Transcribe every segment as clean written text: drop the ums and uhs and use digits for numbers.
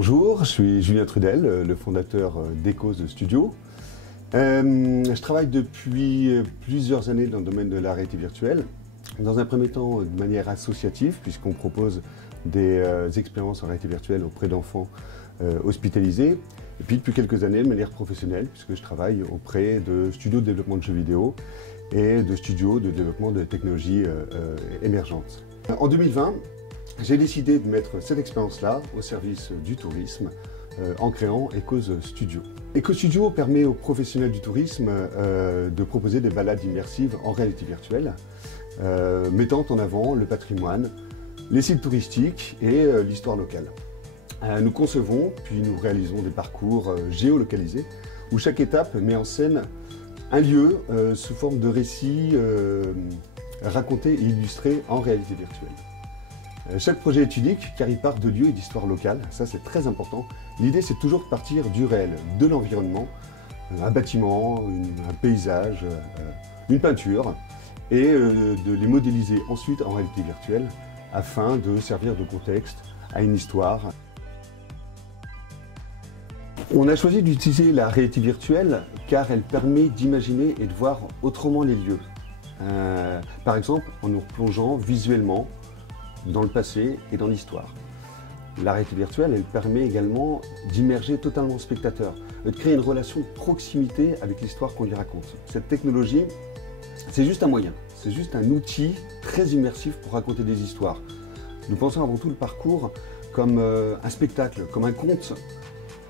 Bonjour, je suis Julien Trudel, le fondateur d'Ecos Studio. Je travaille depuis plusieurs années dans le domaine de la réalité virtuelle. Dans un premier temps, de manière associative, puisqu'on propose des expériences en réalité virtuelle auprès d'enfants hospitalisés. Et puis depuis quelques années, de manière professionnelle, puisque je travaille auprès de studios de développement de jeux vidéo et de studios de développement de technologies émergentes. En 2020, j'ai décidé de mettre cette expérience-là au service du tourisme en créant Ecos Studio. Ecos Studio permet aux professionnels du tourisme de proposer des balades immersives en réalité virtuelle, mettant en avant le patrimoine, les sites touristiques et l'histoire locale. Nous concevons puis nous réalisons des parcours géolocalisés où chaque étape met en scène un lieu sous forme de récit raconté et illustré en réalité virtuelle. Chaque projet est unique car il part de lieux et d'histoires locales, ça c'est très important. L'idée c'est toujours de partir du réel, de l'environnement, un bâtiment, un paysage, une peinture, et de les modéliser ensuite en réalité virtuelle afin de servir de contexte à une histoire. On a choisi d'utiliser la réalité virtuelle car elle permet d'imaginer et de voir autrement les lieux. Par exemple en nous plongeant visuellement dans le passé et dans l'histoire. La réalité virtuelle, elle permet également d'immerger totalement le spectateur, de créer une relation de proximité avec l'histoire qu'on lui raconte. Cette technologie, c'est juste un moyen, c'est juste un outil très immersif pour raconter des histoires. Nous pensons avant tout le parcours comme un spectacle, comme un conte.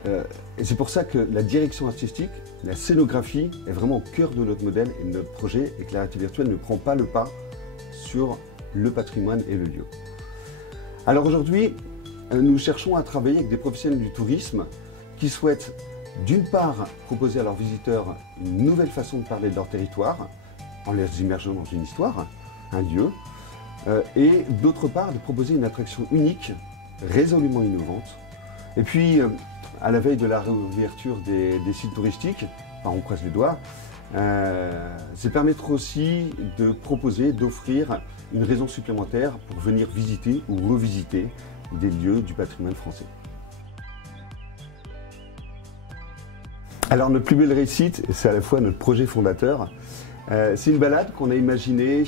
Et c'est pour ça que la direction artistique, la scénographie est vraiment au cœur de notre modèle et de notre projet, et que la réalité virtuelle ne prend pas le pas sur le patrimoine et le lieu. Alors aujourd'hui, nous cherchons à travailler avec des professionnels du tourisme qui souhaitent d'une part proposer à leurs visiteurs une nouvelle façon de parler de leur territoire en les immergeant dans une histoire, un lieu, et d'autre part de proposer une attraction unique, résolument innovante. Et puis, à la veille de la réouverture des sites touristiques, enfin on croise les doigts, c'est permettre aussi de proposer, d'offrir une raison supplémentaire pour venir visiter ou revisiter des lieux du patrimoine français. Alors notre plus belle réussite, et c'est à la fois notre projet fondateur, c'est une balade qu'on a imaginée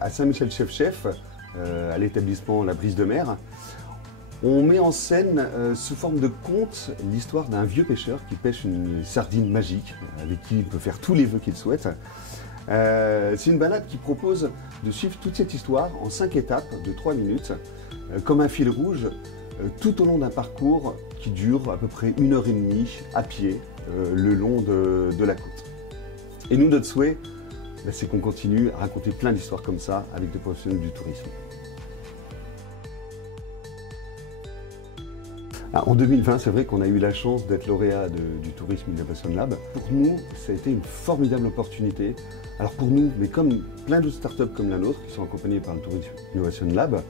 à Saint-Michel-Chef-Chef, à l'établissement La Brise de Mer. On met en scène, sous forme de conte, l'histoire d'un vieux pêcheur qui pêche une sardine magique, avec qui il peut faire tous les vœux qu'il souhaite. C'est une balade qui propose de suivre toute cette histoire en 5 étapes de 3 minutes, comme un fil rouge, tout au long d'un parcours qui dure à peu près 1h30 à pied, le long de la côte. Et nous, notre souhait, c'est qu'on continue à raconter plein d'histoires comme ça avec des professionnels du tourisme. En 2020, c'est vrai qu'on a eu la chance d'être lauréat du Tourism Innovation Lab. Pour nous, ça a été une formidable opportunité. Alors pour nous, mais comme plein d'autres startups comme la nôtre, qui sont accompagnées par le Tourism Innovation Lab,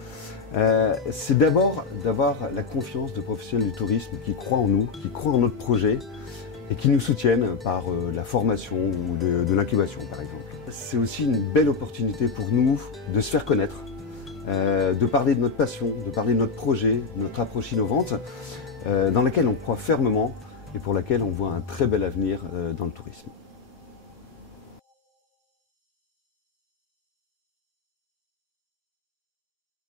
c'est d'abord d'avoir la confiance de professionnels du tourisme qui croient en nous, qui croient en notre projet et qui nous soutiennent par la formation ou de l'incubation, par exemple. C'est aussi une belle opportunité pour nous de se faire connaître, de parler de notre passion, de parler de notre projet, de notre approche innovante, dans laquelle on croit fermement et pour laquelle on voit un très bel avenir dans le tourisme.